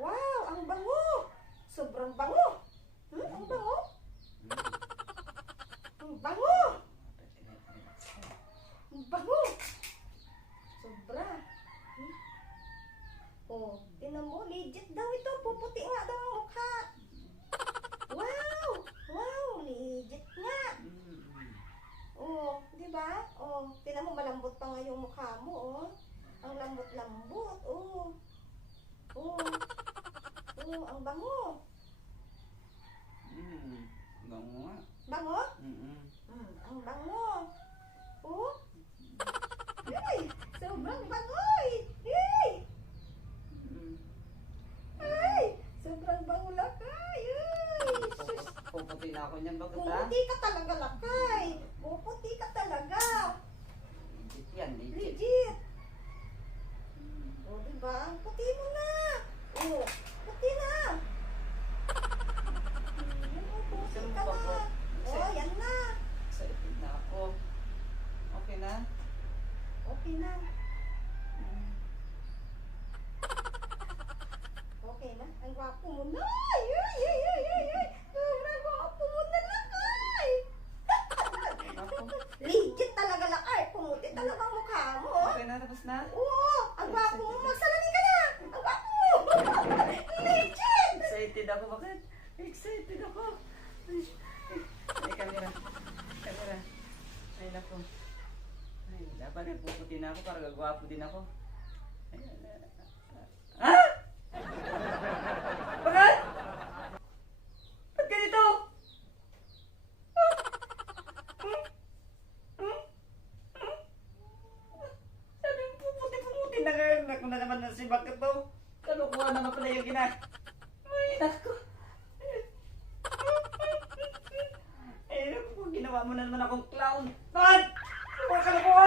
Wow, ang bango. Sobrang bango. Ang bango. Ang bango. Ang bango. Sobra. Oh, tinan mo, legit daw ito. Puputi nga daw ang mukha. Wow! Wow, legit nga. Oh, di ba? Oh, tinan mo, malambot pa nga yung mukha mo, oh. Ang lambot-lambot, oh. Oh. Oh, ang bango. Bango nga. Bango? Ang bango. Oh. Ay, sobrang bangoy. Ay! Ay! Sobrang bango lakay. Ay! Sus! Puputi na ako niyan, bakit ha? Pumuti ka talaga lakay. Pumuti ka talaga. Legit yan, legit. Legit. O, diba? Puti mo na. O, puti na. Puti ka na. O, yan na. Excited na ako. Okay na? Okay na. Okay na? Ang gwapo mo na. Ay, ay, ay, ay, ay, ay. Sobrang gwapo mo na lakay. Legit talaga lakay. Pumuti talaga ang mukha mo. Okay na, tapos na? Oo, ang gwapo mo. Magsalamin ka na. Ang gwapo mo. Legit. Excited ako, bakit? Excited ako. Ay, camera. Camera. Ay, naku. Ay, dapat puputi na ako para gagwapo din ako. Ayan. Ha? Bakit? Ba't ganito? Sabi mo puputi-puputi na ngayon. Naku na naman na si bakit to. Kalukuhan naman pala yung ay, naku. Ay, naku, ginawa mo na naman akong clown. Bakit? Mga kalukuhan!